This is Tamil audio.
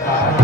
Tara.